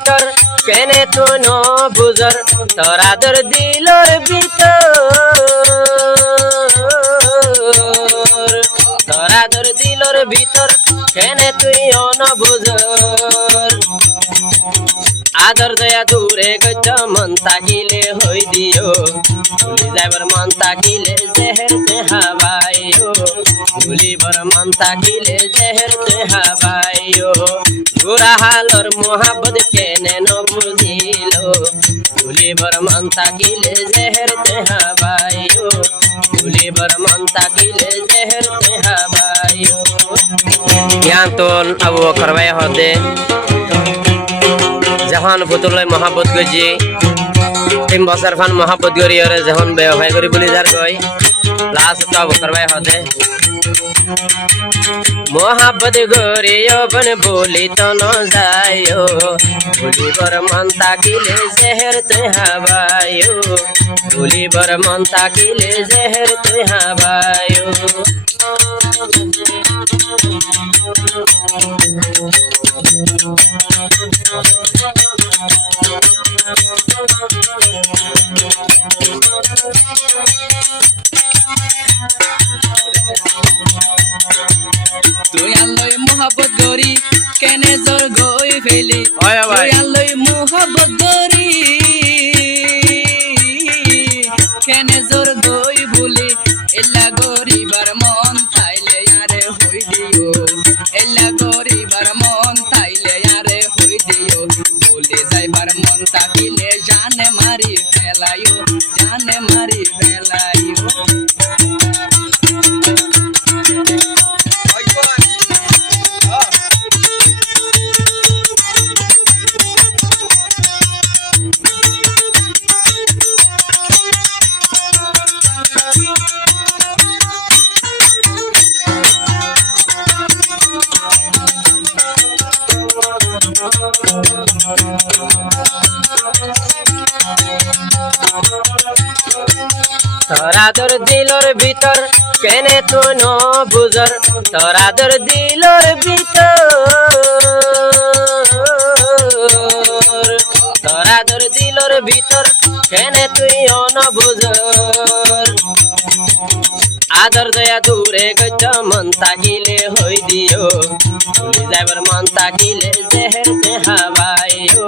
ভিতর কেনে তুই ন বুঝর তোর আদর দিলর ভিতর তোর আদর দিলর ভিতর কেনে তুই ন বুঝর আদর দয়া দূরে গছ মন তাকিলে হই দিও ভুলি যাইবার মন তাকিলে জেহের তে হাবাইও ভুলিবার মন তাকিলে জেহের তে হাবাইও বুড়া হালর মোহাব্বত কেনে ন বুঝিল ভুলিবার মন তাকিলে জেহের তে হাবাইও ভুলিবার মন তাকিলে জেহের তে হাবাইও জ্ঞানতন আবু বকর ভাই হদে যখন পুতুলয় মহাব্বত গজি 3 বছর ফান মহাব্বত করি আর যখন ব্যবহার করি বলি যার কই লাস্ট তো বকর ভাই হদে मोहब्बत गोरियो बन बोली तो न जायो बोली बर मन ताकिले जहर ते हवायो बोली बर मन ताकिले जहर ते हवायो তুই আল্লই মোহাব্বত গরি কেনে জোর গই ফেলি তুই আল্লই মোহাব্বত গরি কেনে জোর গই ভুলি এলা গরিবার মন তাইলে আরে হই দিও এলা গরিবার মন তাইলে আরে হই দিও ভুলে যাইবার মন তাকিলে জানে মারি ফেলাইও জানে মারি ফেলাইও তোর আদর দিলর ভিতর কেনে তুই ন বুঝর তোর আদর দিলর ভিতর তোর আদর দিলর ভিতর কেনে তুই ন বুঝর আদর দয়া দূরে গছ মন তাকিলে হই দিও ভুলি যাইবার মন তাকিলে জেহের তে হাবাইও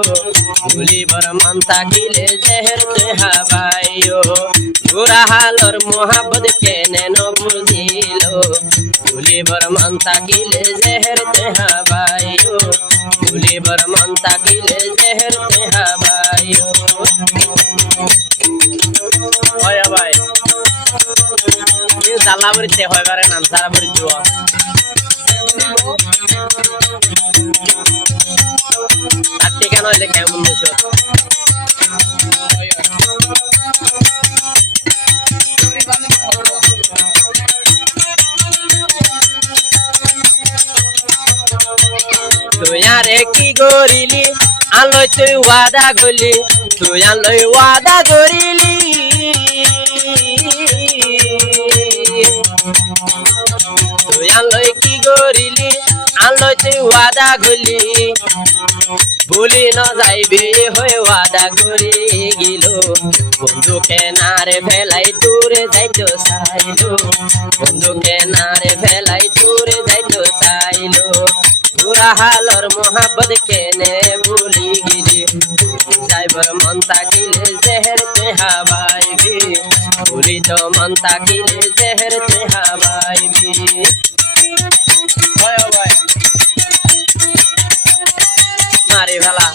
ভুলিবার মন তাকিলে জেহের তে হাবাইও বুড়া হালর মোহাব্বত কেনে ন বুঝিল ভুলিবার মন তাকিলে জেহের তে হাবাইও ভুলিবার মন তাকিলে জেহের তে হাবাইও ওয়া ভাই এই জালাবরি তে হইবারে নাম সারাবরি জুয়া আটি কেন হইলে কেমন মুছো তুই আরে কি গরিলি আনলই তুই ওয়াদা গলি তুই আনলই ওয়াদা গরিলি তুই আনলই কি গরিলি আনলই তুই ওয়াদা গলি ভুলি ন যাইবি হয়ে ওয়াদা করে গিল বন্ধুকে নারে ফেলাই দূরে যাইতো চাইলো বন্ধুকে নারে ফেলাই দূরে যাইতো চাইলো বুড়া হালর মোহাব্বত কেনে ভুলি গিলি যাইবার মন তাকিলে জেহের তে হাবাইবি ভুলি তো মন তাকিলে জেহের তে হাবাইবি মারি ফেলা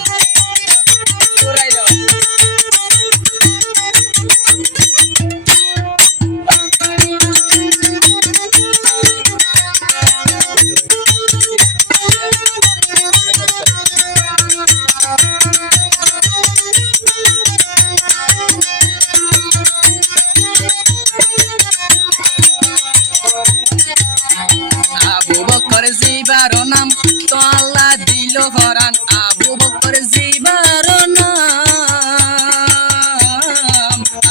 আবু বকর জিবার নাম তো আল্লাহ দিল ফরান আবু বকর জিবার নাম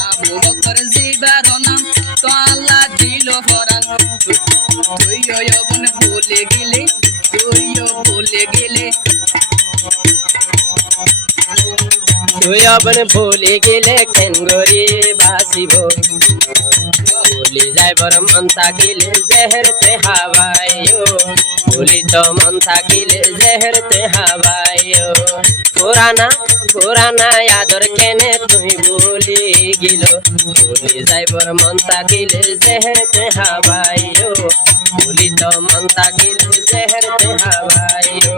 আবু বকর জিবার নাম তো আল্লাহ দিল ফরান তুইও বোন ভুলে গেলে তুইও ভুলে গেলে তুই অবন ভুলি গেলে কেন গরি বাসিব ভুলি যাইবার মন থাকিলে জেহের তে হাওয়াইও ভুলি তো মন থাকিলে জেহের তে হাওয়াইও পুরানা আদর কেনে তুই ভুলি গিল ভুলি যাইবার মন থাকিলে জেহের তে হাওয়াইও ভুলি তো মন থাকিলে জেহের তে হাওয়াইও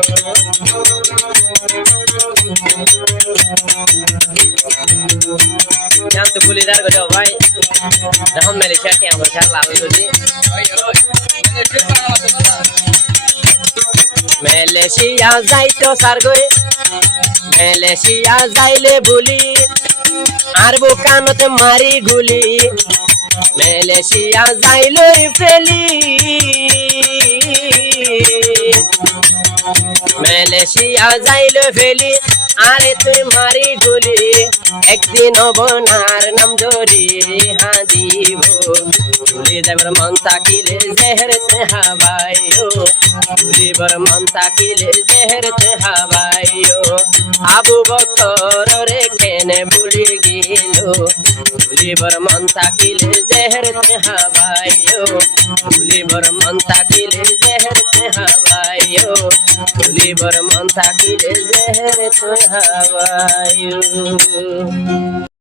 jangan tu boleh dah kau baik dah Malaysia yang bersalah itu ni Malaysia jai to sargoi Malaysia jai le buli ar bukanot mari guli Malaysia jai le feli Malaysia jai le feli আরে তুই মারি গুলি একদিন বনার নাম ধরি হ্যাঁ দিব ভুলি যাবার মন থাকিলে জেহের তে হাওয়াইও ভুলিবার মন থাকিলে জেহের তে হাওয়াইও আবু বকর রে কেনে ভুলি গেল ভুলিবার মন থাকিলে জেহের তে হাওয়াইও ভুলিবার মন থাকিলে জেহের তে হাওয়াইও ভুলিবার মন থাকিলে জেহের তে হাওয়াইও